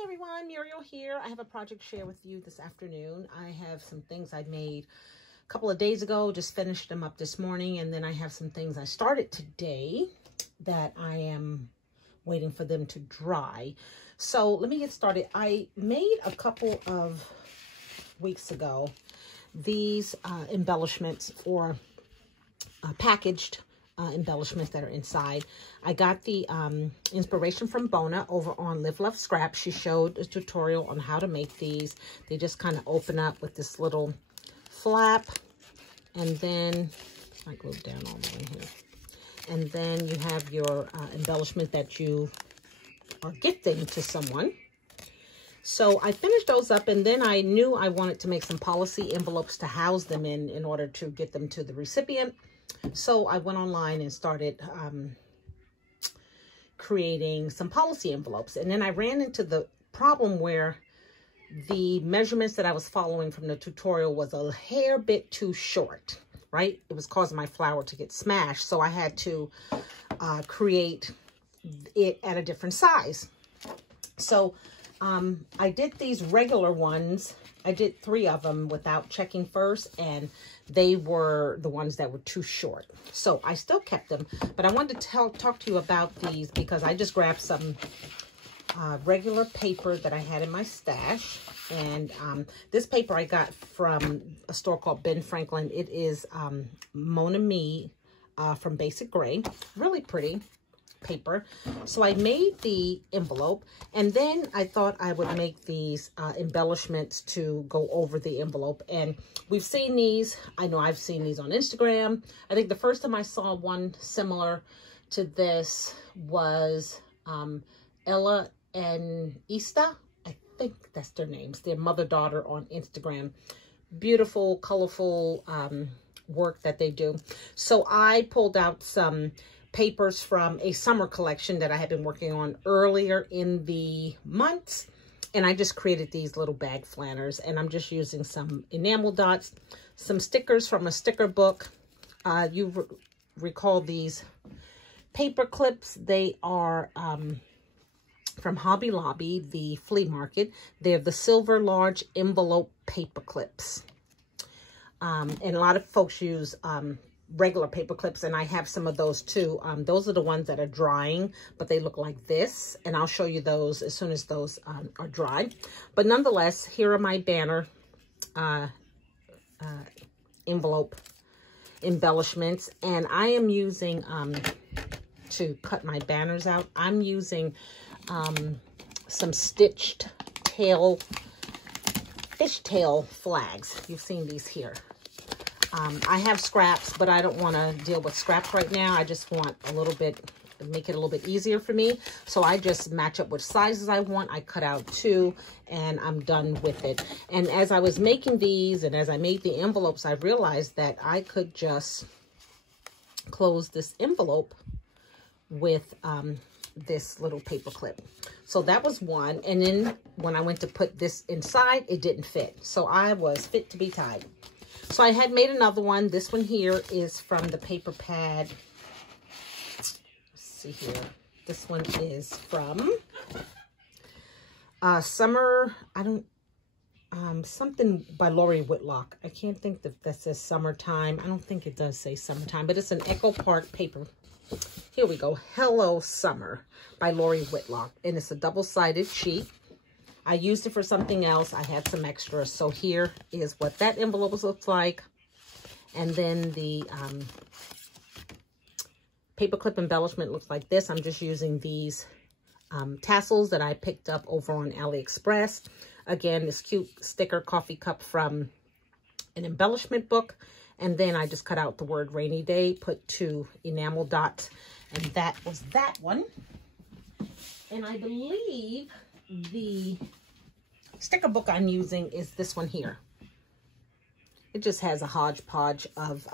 Hi everyone, Muriel here. I have a project to share with you this afternoon. I have some things I made a couple of days ago, just finished them up this morning, and then I have some things I started today that I am waiting for them to dry. So let me get started. I made a couple of weeks ago these embellishments or packaged embellishments that are inside. I got the inspiration from Bona over on Live Love Scrap. She showed a tutorial on how to make these. They just kind of open up with this little flap, and then I glue it down all the way here. And then you have your embellishment that you are gifting to someone. So I finished those up, and then I knew I wanted to make some policy envelopes to house them in order to get them to the recipient. So I went online and started creating some policy envelopes. And then I ran into the problem where the measurements that I was following from the tutorial was a hair bit too short, right? It was causing my flower to get smashed. So I had to create it at a different size. So I did these regular ones. I did 3 of them without checking first, and they were the ones that were too short. So I still kept them, but I wanted to talk to you about these because I just grabbed some regular paper that I had in my stash. And this paper I got from a store called Ben Franklin. It is Mon Ami from Basic Gray. Really pretty paper. So I made the envelope, and then I thought I would make these embellishments to go over the envelope. And we've seen these. I know I've seen these on Instagram. I think the first time I saw one similar to this was Ella and Ista. I think that's their names. Their mother-daughter on Instagram. Beautiful, colorful work that they do. So I pulled out some papers from a summer collection that I had been working on earlier in the months, and I just created these little bag flanners, and I'm just using some enamel dots, some stickers from a sticker book. You recall these paper clips. They are from Hobby Lobby, the flea market. They're the silver large envelope paper clips, and a lot of folks use regular paper clips, and I have some of those too. Those are the ones that are drying, but they look like this, and I'll show you those as soon as those are dry. But nonetheless, here are my banner envelope embellishments, and I am using to cut my banners out, I'm using some stitched tail fishtail flags. You've seen these here. I have scraps, but I don't want to deal with scraps right now. I just want a little bit, make it a little bit easier for me. So I just match up which sizes I want. I cut out 2, and I'm done with it. And as I was making these, and as I made the envelopes, I realized that I could just close this envelope with this little paper clip. So that was one. And then when I went to put this inside, it didn't fit. So I was fit to be tied. So I had made another one. This one here is from the paper pad. Let's see here. This one is from Summer, something by Lori Whitlock. I can't think that says summertime. I don't think it does say summertime, but it's an Echo Park paper. Here we go. Hello Summer by Lori Whitlock. And it's a double-sided sheet. I used it for something else. I had some extras. So here is what that envelope looks like. And then the paperclip embellishment looks like this. I'm just using these tassels that I picked up over on AliExpress. Again, this cute sticker coffee cup from an embellishment book. And then I just cut out the word rainy day, put 2 enamel dots. And that was that one. And I believe the sticker book I'm using is this one here. It just has a hodgepodge of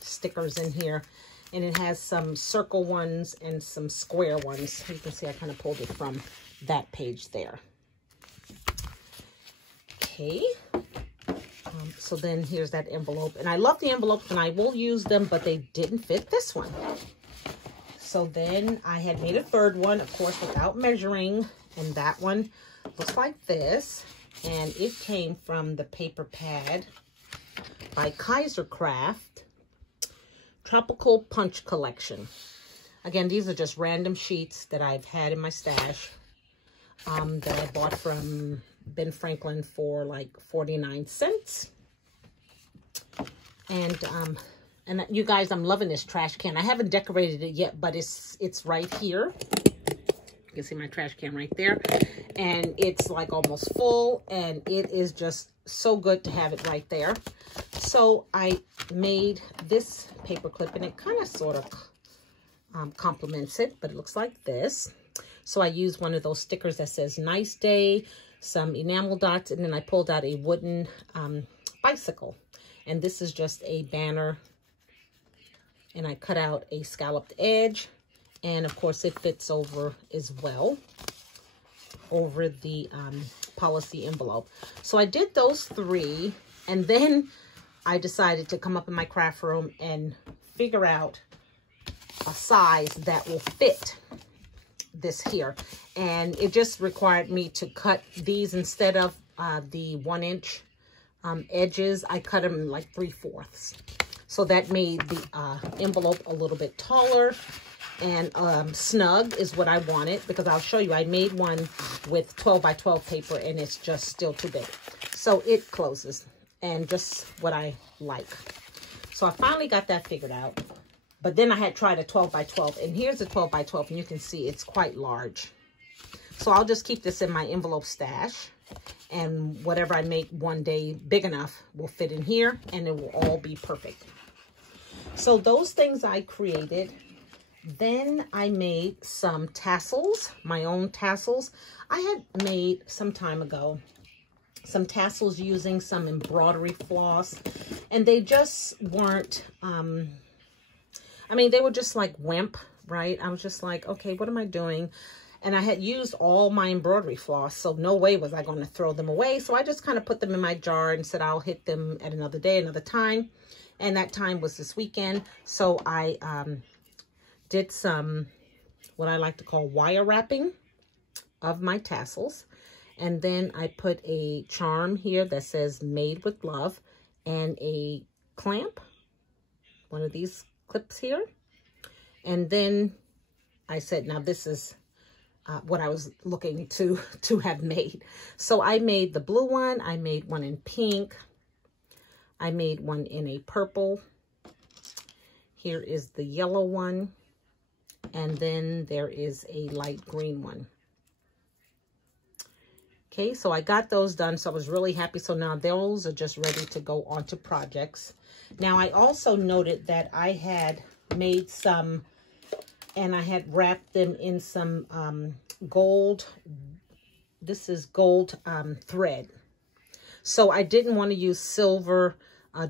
stickers in here, and it has some circle ones and some square ones. You can see I kind of pulled it from that page there. Okay, so then here's that envelope, and I love the envelopes and I will use them, but they didn't fit this one. So then I had made a third one, of course, without measuring, and that one Looks like this. And it came from the paper pad by Kaisercraft Tropical Punch Collection. Again, these are just random sheets that I've had in my stash that I bought from Ben Franklin for like 49 cents. And you guys, I'm loving this trash can. I haven't decorated it yet, but it's right here. You can see my trash can right there. And it's like almost full, and it is just so good to have it right there. So I made this paper clip, and it kind of sort of complements it, but it looks like this. So I used one of those stickers that says nice day, some enamel dots, and then I pulled out a wooden bicycle. And this is just a banner, and I cut out a scalloped edge, and of course it fits over as well over the policy envelope. So I did those 3, and then I decided to come up in my craft room and figure out a size that will fit this here. And it just required me to cut these instead of the 1-inch edges. I cut them like 3/4. So that made the envelope a little bit taller and snug is what I wanted, because I'll show you, I made one with 12 by 12 paper and it's just still too big. So it closes, and just what I like. So I finally got that figured out. But then I had tried a 12 by 12, and here's a 12 by 12, and you can see it's quite large. So I'll just keep this in my envelope stash, and whatever I make one day big enough will fit in here, and it will all be perfect. So those things I created. Then I made some tassels, my own tassels. I had made some time ago some tassels using some embroidery floss, and they just weren't, I mean, they were just like wimp, right? I was just like, okay, what am I doing? And I had used all my embroidery floss, so no way was I going to throw them away. So I just kind of put them in my jar and said I'll hit them at another day, another time. And that time was this weekend. So I did some, what I like to call wire wrapping of my tassels. And then I put a charm here that says made with love, and a clamp, one of these clips here. And then I said, now this is what I was looking to have made. So I made the blue one, I made one in pink, I made one in a purple. Here is the yellow one. And then there is a light green one. Okay, so I got those done, so I was really happy. So now those are just ready to go onto projects. Now I also noted that I had made some, and I had wrapped them in some gold, this is gold thread. So I didn't want to use silver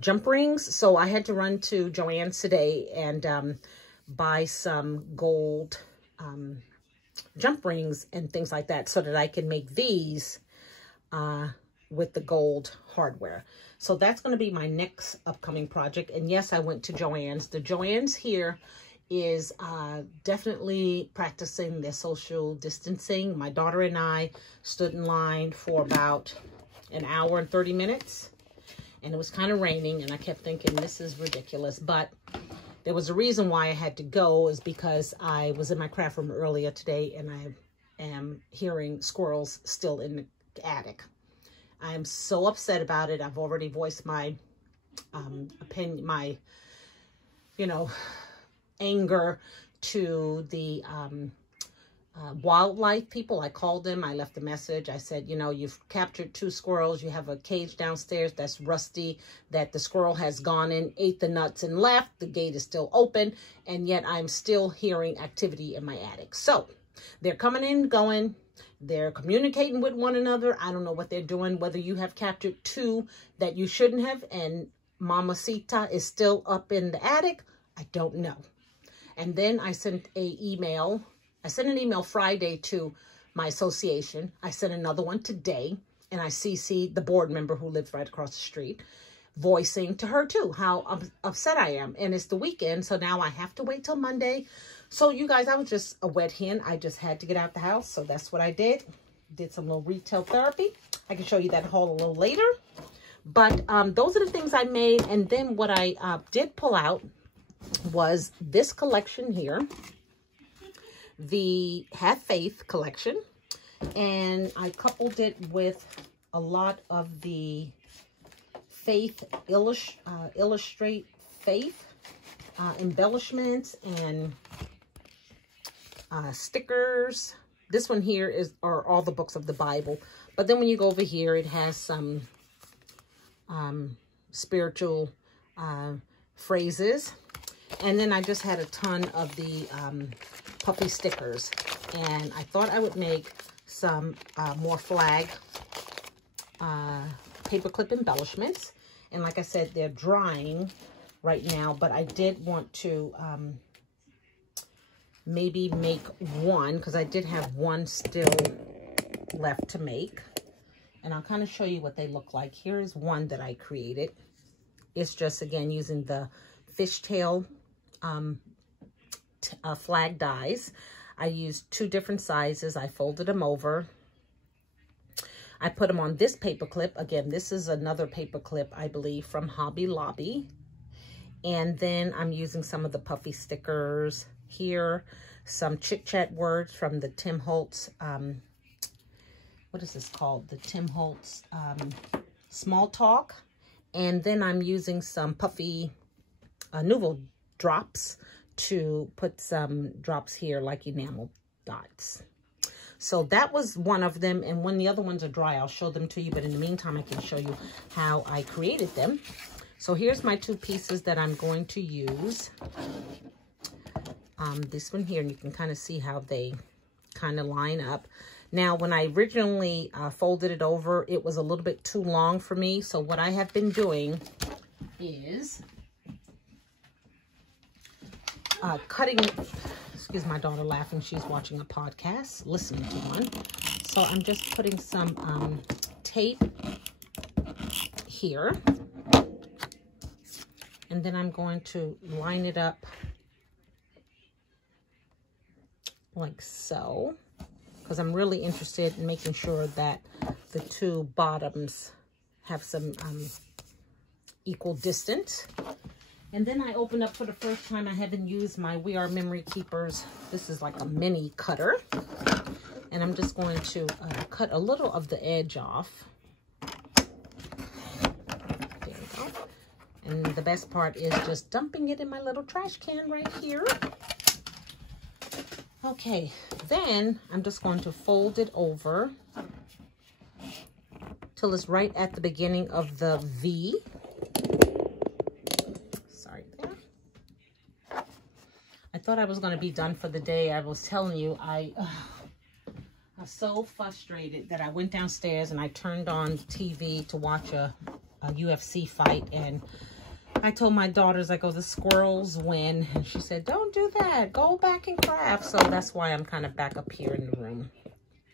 jump rings, so I had to run to Joann's today and buy some gold jump rings and things like that, so that I can make these with the gold hardware. So that's going to be my next upcoming project. And yes, I went to Joann's. The Joann's here is definitely practicing their social distancing. My daughter and I stood in line for about an hour and 30 minutes. And it was kind of raining, and I kept thinking, this is ridiculous. But there was a reason why I had to go, is because I was in my craft room earlier today, and I am hearing squirrels still in the attic. I am so upset about it. I've already voiced my opinion, my, you know, anger to the wildlife people. I called them. I left a message. I said, you know, you've captured 2 squirrels. You have a cage downstairs that's rusty, that the squirrel has gone in, ate the nuts, and left. The gate is still open, and yet I'm still hearing activity in my attic. So they're coming in, going. They're communicating with one another. I don't know what they're doing, whether you have captured 2 that you shouldn't have, and Mamacita is still up in the attic. I don't know. And then I sent an email. I sent an email Friday to my association. I sent another one today, and I CC'd the board member who lives right across the street, voicing to her too how upset I am. And it's the weekend, so now I have to wait till Monday. So you guys, I was just a wet hen. I just had to get out the house, so that's what I did. did some little retail therapy. I can show you that haul a little later. But those are the things I made. And then what I did pull out was this collection here, the Have Faith collection. And I coupled it with a lot of the Faith Illustrate Faith embellishments and stickers. This one here are all the books of the Bible. But then when you go over here, it has some spiritual phrases. And then I just had a ton of the puffy stickers. And I thought I would make some more flag paperclip embellishments. And like I said, they're drying right now, but I did want to maybe make one, because I did have one still left to make. And I'll kind of show you what they look like. Here's one that I created. It's just, again, using the fishtail flag dies. I used 2 different sizes. I folded them over. I put them on this paper clip. Again, this is another paper clip, I believe, from Hobby Lobby. And then I'm using some of the puffy stickers here. Some chit-chat words from the Tim Holtz, what is this called? The Tim Holtz Small Talk. And then I'm using some puffy Nouveau drops to put some drops here like enamel dots. So that was one of them. And when the other ones are dry, I'll show them to you. But in the meantime, I can show you how I created them. So here's my 2 pieces that I'm going to use. This one here, and you can kind of see how they kind of line up. Now, when I originally folded it over, it was a little bit too long for me. So what I have been doing is cutting, excuse my daughter laughing, she's watching a podcast, listening to one. So I'm just putting some tape here. And then I'm going to line it up like so, because I'm really interested in making sure that the 2 bottoms have some equal distance. And then I opened up for the first time. I haven't used my We Are Memory Keepers. This is like a mini cutter. And I'm just going to cut a little of the edge off. There we go. And the best part is just dumping it in my little trash can right here. Okay, then I'm just going to fold it over till it's right at the beginning of the V. Sorry there. I thought I was going to be done for the day. I was telling you, I was so frustrated that I went downstairs and I turned on TV to watch a UFC fight, and I told my daughters, I go, the squirrels win. And she said, don't do that. Go back and craft. So that's why I'm kind of back up here in the room,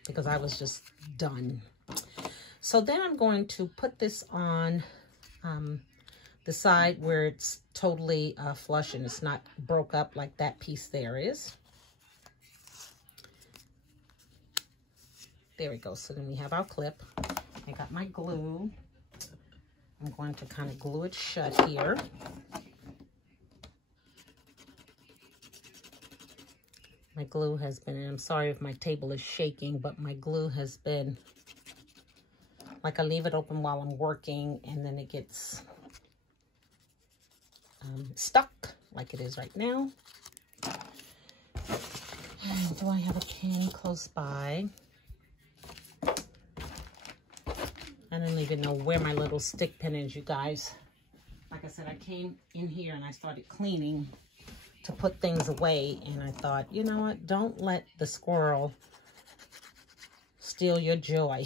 because I was just done. So then I'm going to put this on the side where it's totally flush and it's not broke up like that piece there is. There we go. So then we have our clip. I got my glue. I'm going to kind of glue it shut here. My glue has been, and I'm sorry if my table is shaking, but my glue has been, like I leave it open while I'm working and then it gets stuck like it is right now. And do I have a pen close by? I don't even know where my little stick pin is, you guys. Like I said, I came in here and I started cleaning to put things away. And I thought, you know what? Don't let the squirrel steal your joy.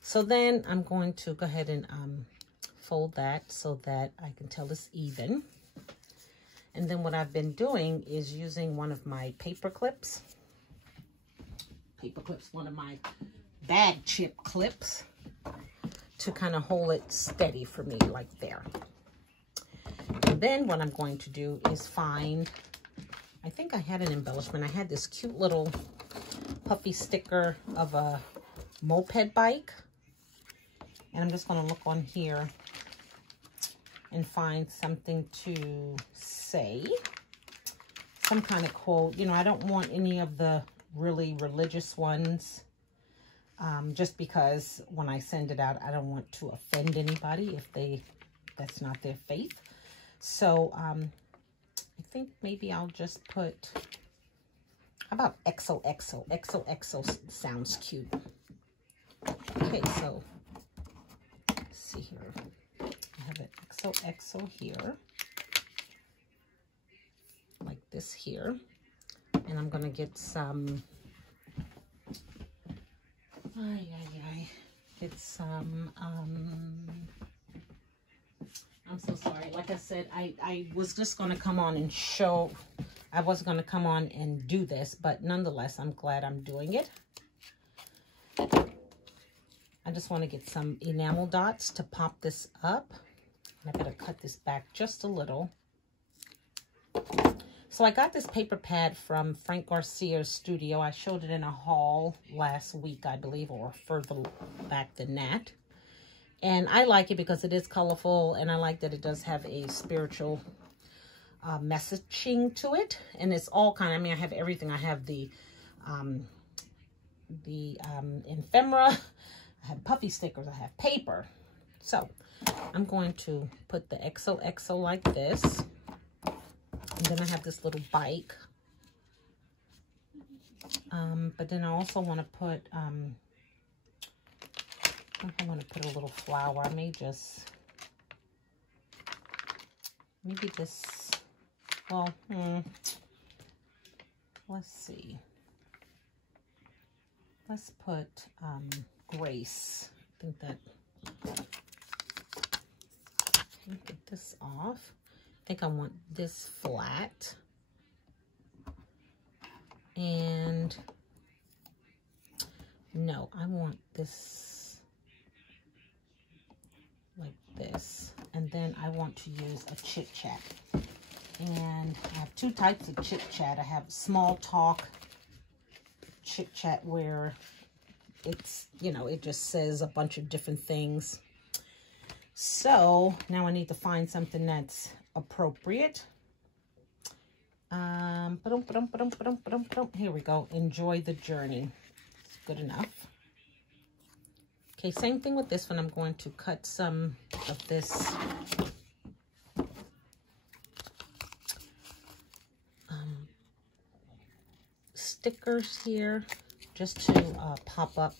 So then I'm going to go ahead and fold that so that I can tell it's even. And then what I've been doing is using one of my paper clips. One of my bag chip clips to kind of hold it steady for me like there. And then what I'm going to do is find, I think I had an embellishment. I had this cute little puffy sticker of a moped bike. And I'm just going to look on here and find something to say. Some kind of quote. You know, I don't want any of the really religious ones. Just because when I send it out, I don't want to offend anybody if that's not their faith. So, I think maybe I'll just put, how about XOXO? XOXO sounds cute. Okay, so, let's see here. I have an XOXO here. Like this here. And I'm going to get some, get some, I'm so sorry. Like I said, I was just going to come on and show, I was going to come on and do this, but nonetheless, I'm glad I'm doing it. I just want to get some enamel dots to pop this up. I better cut this back just a little. So I got this paper pad from Frank Garcia's studio. I showed it in a haul last week, I believe, or further back than that. And I like it because it is colorful, and I like that it does have a spiritual messaging to it. And it's all kind of, I mean, I have everything. I have the ephemera, I have puffy stickers, I have paper. So I'm going to put the XOXO like this. And then I have this little bike. But then I also want to put, I want to put a little flower. I may just, maybe this, well, let's see. Let's put Grace. I think that, get this off. I think I want this flat. And no, I want this like this. And then I want to use a chit chat. And I have two types of chit chat. I have small talk chit chat where it's, you know, it just says a bunch of different things. So now I need to find something that's appropriate. Here we go. Enjoy the journey. Good enough. Okay, same thing with this one. I'm going to cut some of this stickers here just to pop up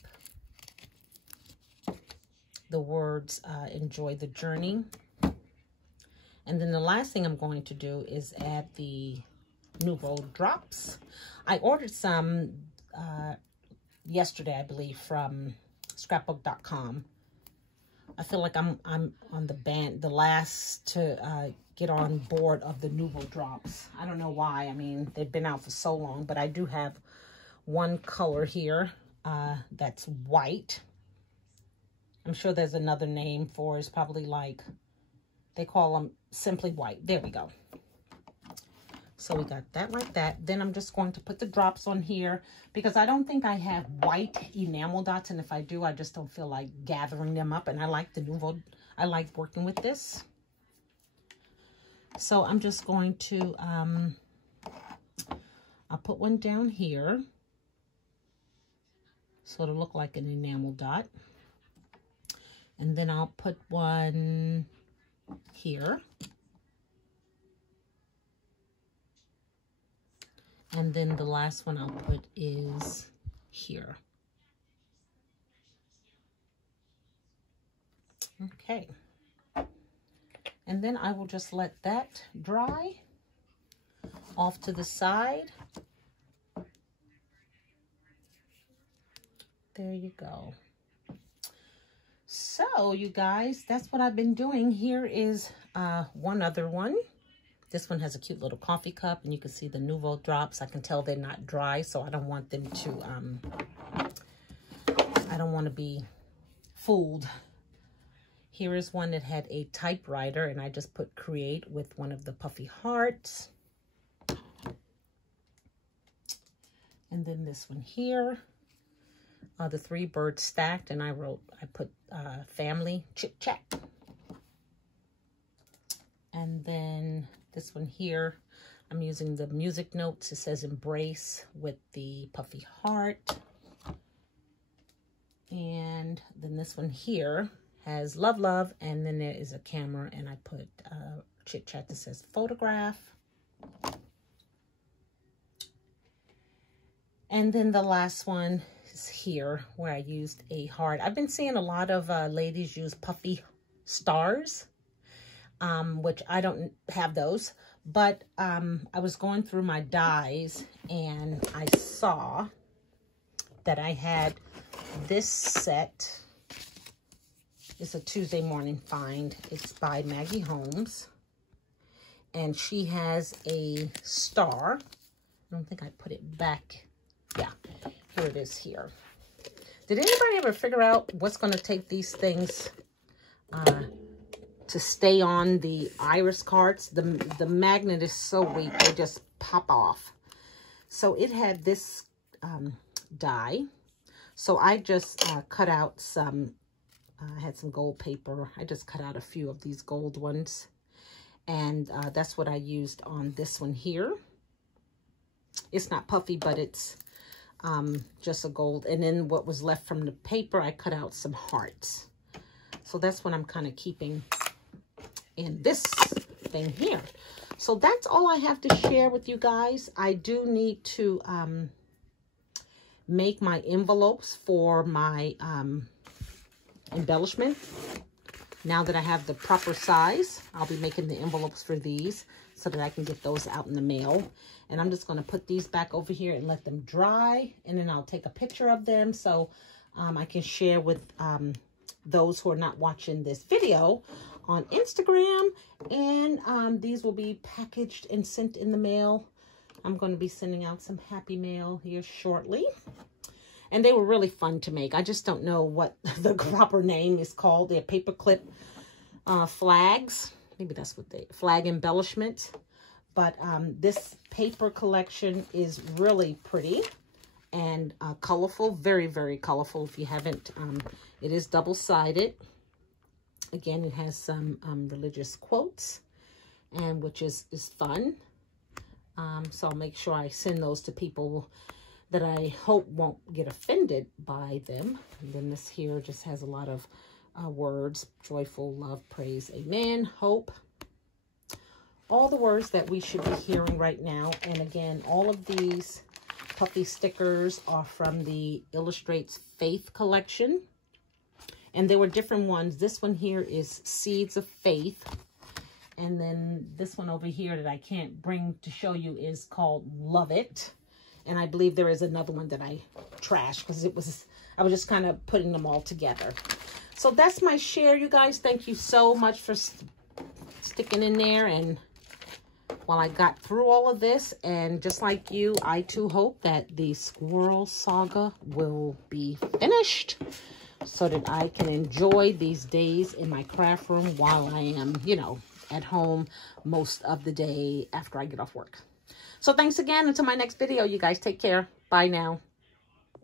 the words enjoy the journey. And then the last thing I'm going to do is add the Nouveau drops. I ordered some yesterday, I believe, from scrapbook.com. I feel like I'm on the last to get on board of the Nouveau drops. I don't know why. I mean, they've been out for so long, but I do have one color here that's white. I'm sure there's another name for it. It's probably like, they call them simply white. There we go. So we got that like that. Then I'm just going to put the drops on here because I don't think I have white enamel dots. And if I do, I just don't feel like gathering them up. And I like the Nouveau. I like working with this. So I'm just going to, I'll put one down here. So it'll look like an enamel dot. And then I'll put one here. And then the last one I'll put is here. Okay. And then I will just let that dry off to the side. There you go. So you guys, that's what I've been doing. Here is one other one. This one has a cute little coffee cup, and you can see the Nouveau drops. I can tell they're not dry, so I don't want them to, I don't want to be fooled. Here is one that had a typewriter, and I just put create with one of the puffy hearts. And then this one here, the 3 birds stacked, and I put family chit chat. And then this one here, I'm using the music notes. It says embrace with the puffy heart. And then this one here has love, love, and then there is a camera, and I put chit chat that says photograph. And then the last one is here where I used a heart. I've been seeing a lot of ladies use puffy stars, which I don't have those. But I was going through my dies and I saw that I had this set. It's a Tuesday morning find. It's by Maggie Holmes. And she has a star. I don't think I put it back. Yeah, here it is here. Did anybody ever figure out what's going to take these things to stay on the iris cards? The magnet is so weak, they just pop off. So it had this die. So I just cut out some, I had some gold paper. I just cut out a few of these gold ones. And that's what I used on this one here. It's not puffy, but it's just a gold. And then what was left from the paper, I cut out some hearts. So that's what I'm kind of keeping in this thing here. So that's all I have to share with you guys. I do need to make my envelopes for my embellishment. Now that I have the proper size, I'll be making the envelopes for these so that I can get those out in the mail. And I'm just going to put these back over here and let them dry. And then I'll take a picture of them so I can share with those who are not watching this video on Instagram. And these will be packaged and sent in the mail. I'm going to be sending out some happy mail here shortly. And they were really fun to make. I just don't know what the proper name is called. They're paperclip flags. Maybe that's what they, flag embellishment. But this paper collection is really pretty and colorful. Very, very colorful. If you haven't, it is double-sided. Again, it has some religious quotes, and which is fun. So I'll make sure I send those to people that I hope won't get offended by them. And then this here just has a lot of words: joyful, love, praise, amen, hope. All the words that we should be hearing right now. And again, all of these puffy stickers are from the Illustrates Faith collection. And there were different ones. This one here is Seeds of Faith. And then this one over here that I can't bring to show you is called Love It. And I believe there is another one that I trashed because I was just kind of putting them all together. So that's my share, you guys. Thank you so much for sticking in there. And while I got through all of this, and just like you, I too hope that the squirrel saga will be finished so that I can enjoy these days in my craft room while I am, you know, at home most of the day after I get off work. So thanks again. Until my next video, you guys take care. Bye now.